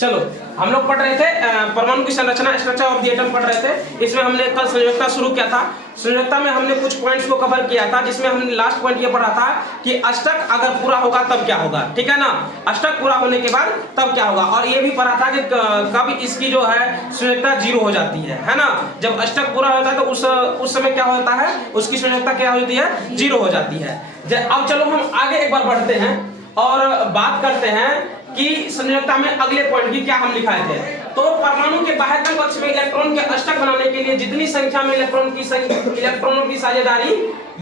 चलो हम लोग पढ़ रहे थे परमाणु की संरचना, स्ट्रक्चर ऑफ द एटम पढ़ रहे थे। इसमें हमने कल संयोजकता शुरू किया था। संयोजकता में हमने कुछ पॉइंट्स को कवर किया था, जिसमें हमने लास्ट पॉइंट ये पढ़ा था कि अष्टक अगर पूरा होगा तब क्या होगा, ठीक है ना। अष्टक पूरा होने के बाद तब क्या होगा, और ये भी पढ़ा था कि कब इसकी जो है संयोजकता 0 हो जाती है ना। जब अष्टक पूरा होता है तो उस समय क्या होता है, उसकी संयोजकता क्या होती है, 0 हो जाती है। अब चलो हम आगे एक बार बढ़ते हैं और बात करते हैं कि संयोजकता में अगले पॉइंट की क्या हम लिखाए थे। तो परमाणु के बाह्यतम कक्ष में इलेक्ट्रॉन के अष्टक बनाने के लिए जितनी संख्या में इलेक्ट्रॉनों की साझेदारी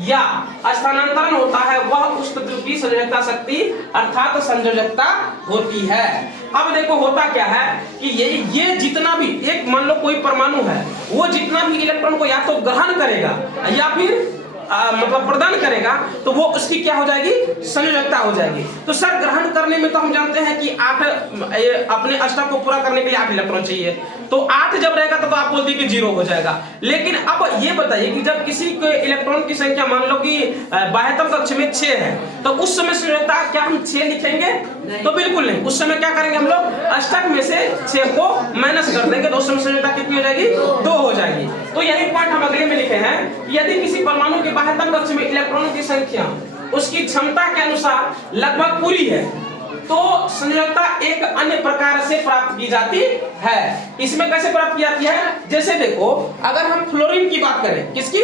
या स्थानांतरण होता है, वह उस तत्व की संयोजकता शक्ति अर्थात संयोजकता होती है। अब देखो होता क्या है कि ये जितना भी एक मान लो कोई परमाणु है, वो जितना भी इलेक्ट्रॉन को या तो ग्रहण करेगा या फिर मतलब प्रदान करेगा, तो वो उसकी क्या हो जाएगी, संयोजकता हो जाएगी। तो सर ग्रहण करने में तो हम जानते हैं कि 8 अपने अष्टक को पूरा करने के लिए 8 इलेक्ट्रॉन चाहिए, तो 8 जब रहेगा तो आप बोलते हैं कि 0 हो जाएगा। लेकिन अब ये बताइए कि जब किसी के इलेक्ट्रॉन की संख्या मान लो कि बाह्यतम कक्ष में 6 है, तो उस समय संयोजकता क्या हम 6 लिखेंगे? तो बिल्कुल नहीं। उस समय क्या करेंगे हम लोग, अष्टक में से 6 को माइनस कर देंगे, तो उस समय संयोजकता कितनी हो जाएगी, 2 हो जाएगी। तो यही पॉइंट हम अगले में लिखे हैं, यदि किसी परमाणु के बाह्यतम कक्ष में इलेक्ट्रॉनों की संख्या उसकी क्षमता के अनुसार लगभग पूरी है, तो संयोजकता एक अन्य प्रकार से प्राप्त की जाती है। इसमें कैसे प्राप्त की जाती है, जैसे देखो अगर हम फ्लोरीन की बात करें, किसकी,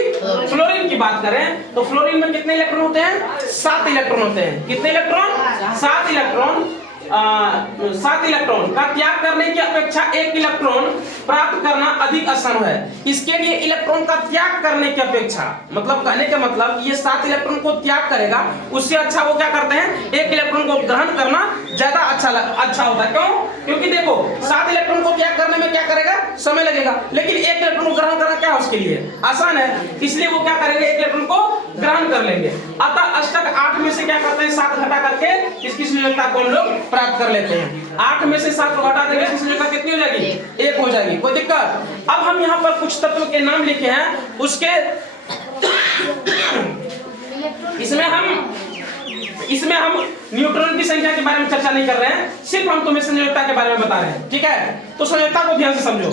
फ्लोरीन की बात करें, तो फ्लोरीन में कितने इलेक्ट्रॉन होते हैं, 7 इलेक्ट्रॉन होते हैं। कितने इलेक्ट्रॉन, 7 इलेक्ट्रॉन। 7 इलेक्ट्रॉन का त्याग करने की अपेक्षा 1 इलेक्ट्रॉन प्राप्त करना अधिक आसान है। इसके लिए इलेक्ट्रॉन का त्याग करने की अपेक्षा, मतलब कहने का मतलब ये 7 इलेक्ट्रॉन को त्याग करेगा, उससे अच्छा वो क्या करते हैं, 1 इलेक्ट्रॉन को ग्रहण करना ज्यादा अच्छा होता है। क्यों? क्योंकि देखो 7 इलेक्ट्रॉन को त्याग करने में क्या करेगा, समय लगेगा, लेकिन 1 इलेक्ट्रॉन को ग्रहण करना क्या उसके लिए आसान है, इसलिए वो क्या करेंगे, 1 इलेक्ट्रॉन को ग्रहण कर लेंगे। अतः अष्टक 8 में से क्या करते हैं, 7 घटा करके इसकी संयोजकता को हम लोग प्राप्त कर लेते हैं। 8 में से 7 को हटा देंगे, इसकी संयोजकता कितनी हो जाएगी, 1 हो जाएगी। कोई दिक्कत? अब हम यहाँ पर कुछ तत्व के नाम लिखे हैं, उसके इसमें हम न्यूट्रॉन की संख्या के बारे में चर्चा नहीं कर रहे हैं, सिर्फ हम तुम्हें संयोजकता के बारे में बता रहे हैं, ठीक है। तो संयोजकता को ध्यान से समझो।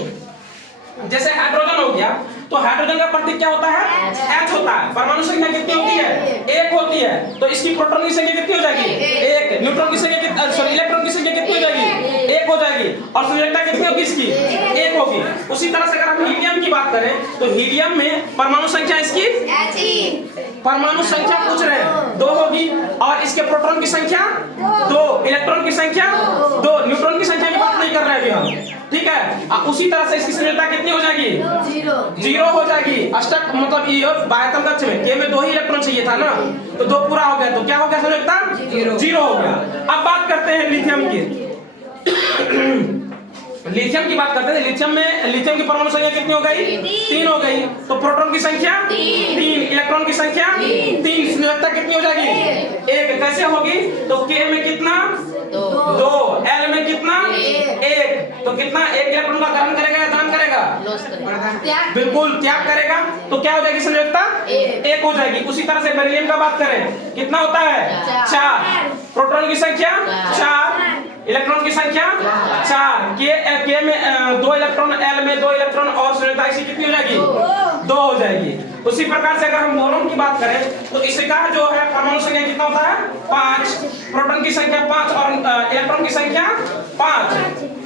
जैसे हाइड्रोजन हो गया, तो हाइड्रोजन का प्रतीक क्या होता है, H होता है। परमाणु संख्या कितनी होती है, 1 होती है, तो इसकी प्रोटॉन की संख्या कितनी हो जाएगी, 1। न्यूट्रॉन की संख्या इलेक्ट्रॉन की संख्या कितनी हो जाएगी, 1 हो जाएगी, और संयोजकता कितनी होगी इसकी, 1 होगी। उसी तरह से अगर हम हीलियम की बात करें, तो हीलियम में परमाणु संख्या इसकी परमाणु संख्या पूछ रहे हैं 2 होगी, और इसके प्रोटॉन की संख्या 2, इलेक्ट्रॉन की संख्या 2, न्यूट्रॉन की संख्या की बात नहीं कर रहे हैं अभी हम, ठीक है। उसी तरह से इसकी संयोजकता कितनी हो जाएगी, 0 हो जाएगी। अष्टक मतलब ये बाह्यतम कक्ष में के में 2 ही इलेक्ट्रॉन चाहिए था ना, तो 2 पूरा हो गया, तो क्या हो गया, संयोजकता 0 हो गया। अब बात करते हैं लिथियम की। लिथियम की बात करते हैं। लिथियम की परमाणु संख्या कितनी हो गई, 3 हो गई, तो प्रोटॉन की संख्या 3, इलेक्ट्रॉन की संख्या 3, संयोजकता कितनी हो जाएगी, 1। कैसे होगी, तो के में कितना, 2, एल में कितना, 1, तो कितना, 1 इलेक्ट्रॉन का ग्रहण करेगा या दान करेगा, बिल्कुल त्याग करेगा, तो क्या हो जाएगी संयोजकता 1 हो जाएगी। उसी तरह से बेरिलियम का बात करें, कितना होता है, 4, प्रोटॉन की संख्या 4, इलेक्ट्रॉन की संख्या 4, के में 2 इलेक्ट्रॉन, एल में 2 इलेक्ट्रॉन, और संयोजकता इसी कितनी हो जाएगी, 2 हो जाएगी। उसी प्रकार से अगर हम बोरोन की बात करें, तो इसका जो है परमाणु संख्या कितना होता है, 5, प्रोटॉन की संख्या 5 और इलेक्ट्रॉन की संख्या 5।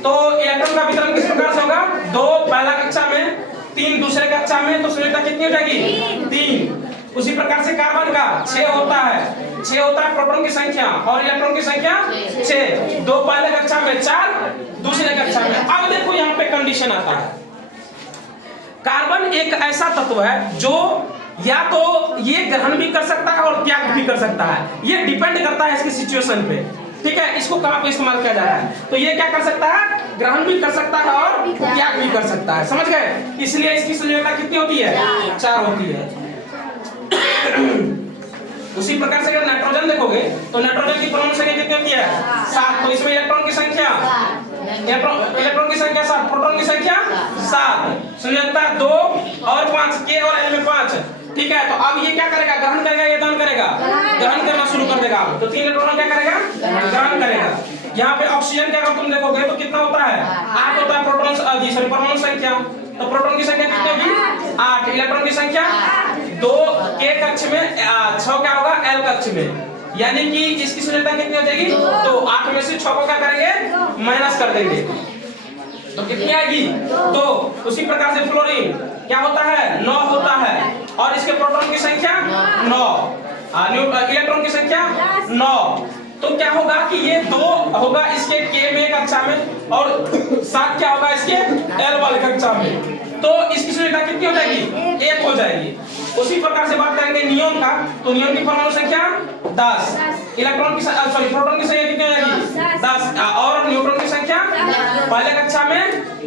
तो इलेक्ट्रॉन का वितरण किस प्रकार से होगा, 2 पहला कक्षा में, 3 दूसरे कक्षा में, तो संयोजकता कितनी हो जाएगी, 3। उसी प्रकार से कार्बन का 6 होता है, 6 होता है प्रोटॉन की संख्या, और इलेक्ट्रॉन की संख्या 6, 2 पहले कक्षा में, 4 दूसरे कक्षा में। अब देखो यहाँ पे कंडीशन आता है, कार्बन एक ऐसा तत्व है जो या तो ये ग्रहण भी कर सकता है और त्याग भी कर सकता है, ये डिपेंड करता है इसकी सिचुएशन पे, ठीक है। इसको कहाँ पे इस्तेमाल किया जा रहा है, तो ये क्या कर सकता है, ग्रहण भी कर सकता है और त्याग भी कर सकता है, समझ गए। इसलिए इसकी संयोजकता कितनी होती है, 4 होती है। उसी प्रकार से अगर नाइट्रोजन देखोगे, तो नाइट्रोजन की परमाणु संख्या कितनी होती है, 7, तो इसमें इलेक्ट्रॉन की संख्या 7, प्रोटॉन की संख्या 7, संयोजकता 2 और 5, के और एल में 5, ठीक है। तो अब ये क्या करेगा, ग्रहण करेगा या दान करेगा, ग्रहण करना शुरू कर देगा, तो 3 इलेक्ट्रॉन क्या करेगा, ग्रहण करेगा। यहाँ पे ऑक्सीजन के अगर तुम देखोगे तो कितना होता है 8 होता है प्रोटॉन सॉरी परमाणु संख्या। तो प्रोटॉन की संख्या कितनी होगी 8, इलेक्ट्रॉन की संख्या 2 के कक्ष में 6 क्या होगा एल कक्ष में, यानी कि इसकी संयोजकता कितनी हो जाएगी तो 8 में से 6 को क्या करेंगे माइनस कर देंगे तो कितनी आएगी तो उसी प्रकार से फ्लोरीन क्या होता है 9 होता है और इसके प्रोटॉन की संख्या 9, इलेक्ट्रॉन की संख्या 9। तो क्या होगा कि ये 2 होगा इसके के में कक्षा में और 7 क्या होगा इसके एल वाले कक्षा में, तो इसकी संयोजकता कितनी हो जाएगी 1 हो जाएगी। उसी प्रकार से बात करेंगे नियोन का, तो नियोन की परमाणु संख्या 10, इलेक्ट्रॉन की सॉरी प्रोटॉन की संख्या कितनी हो जाएगी 10 और न्यूट्रॉन की संख्या पहले कक्षा में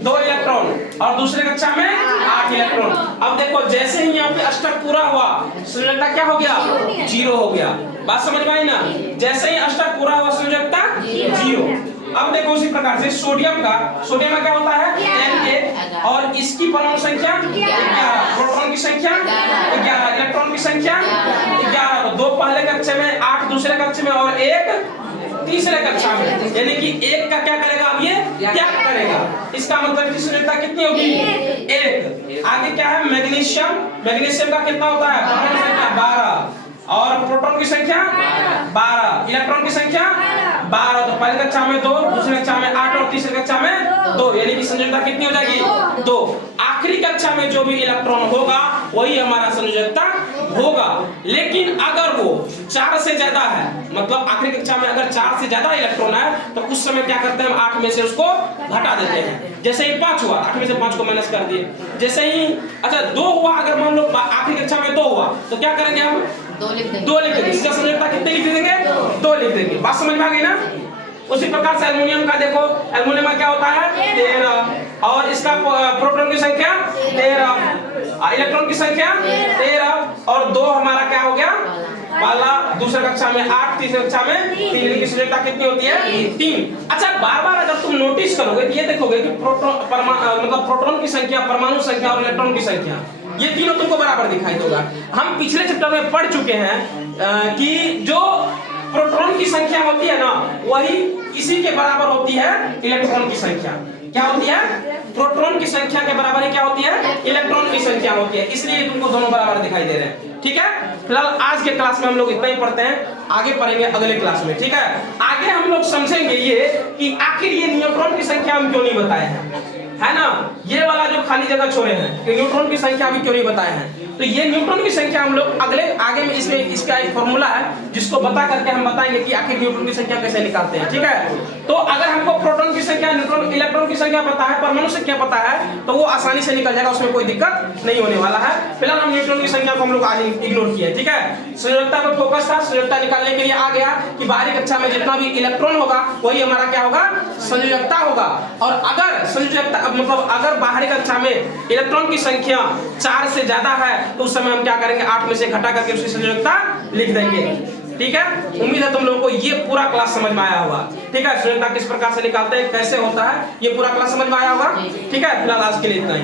2 इलेक्ट्रॉन और दूसरे कक्षा में 8 इलेक्ट्रॉन। अब देखो जैसे ही यहाँ पे अष्टक पूरा हुआ संयोजकता क्या हो गया 0 हो गया, बात समझ में आई ना, जैसे ही अष्टक पूरा हुआ संयोजकता 0। अब देखो उसी प्रकार से सोडियम में क्या होता है Na और इसकी परमाणु संख्या 11, प्रोटॉन की संख्या 11, इलेक्ट्रॉन की संख्या 11, तो 2 पहले कक्षा में 8 दूसरे कक्षा में और 1 तीसरे कक्षा में, यानी कि 1 का क्या करेगा अब ये त्याग करेगा, इसका मतलब की संयोजकता कितनी होगी 1। आगे क्या है मैग्नीशियम का कितना होता है परमाणु संख्या 12 और प्रोटॉन की संख्या 12, इलेक्ट्रॉन की संख्या 12, तो पहले कक्षा में 2 दूसरे कक्षा में 8 और तीसरे कक्षा में 2, यानी कि संयोजकता कितनी हो जाएगी 2। आखिरी कक्षा में जो भी इलेक्ट्रॉन होगा वही हमारा संयोजकता होगा, लेकिन अगर वो 4 से ज्यादा है, मतलब आखिरी कक्षा में अगर 4 से ज्यादा इलेक्ट्रॉन है तो उस समय क्या करते हैं हम 8 में से उसको घटा देते हैं। जैसे ही 5 हुआ 8 में से 5 को माइनस कर दिए, जैसे ही अच्छा 2 हुआ, अगर मान लो आखिरी कक्षा में 2 हुआ तो क्या करेंगे हम 2 लिख देंगे, इसका संयोजकता कितनी लिख देंगे 2 लिख देंगे, बात समझ में आ गई ना। उसी प्रकार से एल्युमिनियम का देखो, एल्युमिनियम में क्या होता है 13 और इसका प्रोटॉन की संख्या 13, इलेक्ट्रॉन की संख्या 13 और 2 हमारा क्या हो गया पहला दूसरे कक्षा में 8 तीसरे कक्षा में 3 की संयोजकता कितनी होती है 3। अच्छा बार-बार अगर तुम नोटिस करोगे तो ये देखोगे कि मतलब प्रोटॉन की संख्या परमाणु संख्या और इलेक्ट्रॉन की संख्या ये तीनों तुमको बराबर दिखाई देगा। हम पिछले चैप्टर में पढ़ चुके हैं कि जो प्रोटॉन की संख्या होती है ना वही इसी के बराबर होती है इलेक्ट्रॉन की संख्या। क्या होती है प्रोटॉन की संख्या के बराबर ही क्या होती है इलेक्ट्रॉन की संख्या होती है, इसलिए तुमको दोनों बराबर दिखाई दे रहे हैं। ठीक है, फिलहाल आज के क्लास में हम लोग इतना ही पढ़ते हैं, आगे पढ़ेंगे अगले क्लास में। ठीक है, आगे हम लोग समझेंगे ये कि आखिर ये न्यूट्रॉन की संख्या हम क्यों नहीं बताए हैं, है ना, ये वाला जो खाली जगह छोड़े हैं कि न्यूट्रॉन की संख्या अभी क्यों नहीं बताए हैं। तो ये न्यूट्रॉन की संख्या हम लोग आगे में इसमें इसका एक फॉर्मूला है जिसको बता करके हम बताएंगे कि आखिर न्यूट्रॉन की संख्या कैसे निकालते हैं। ठीक है, तो अगर हमको प्रोटॉन की संख्या न्यूट्रॉन इलेक्ट्रॉन की संख्या पता है परमाणु संख्या पता है तो वो आसानी से निकल जाएगा, उसमें कोई दिक्कत नहीं होने वाला है। फिलहाल हम न्यूट्रॉन की संख्या को हम लोग आज इग्नोर किए। ठीक है, संयोजकता पर फोकस था, संयोजकता निकालने के लिए आ गया कि बाहरी कक्षा में जितना भी इलेक्ट्रॉन होगा वही हमारा क्या होगा संयोजकता होगा। और अगर संयोजकता मतलब अगर बाहरी कक्षा में इलेक्ट्रॉन की संख्या 4 से ज्यादा है तो उस समय हम क्या करेंगे 8 में से घटा करके उसकी संयोजकता लिख देंगे। ठीक है, उम्मीद है तुम लोगों को ये पूरा क्लास समझ में आया होगा। ठीक है, संयोजकता किस प्रकार से निकालते हैं कैसे होता है ये पूरा क्लास समझ में आया होगा। ठीक है, फिलहाल आज के लिए इतना ही।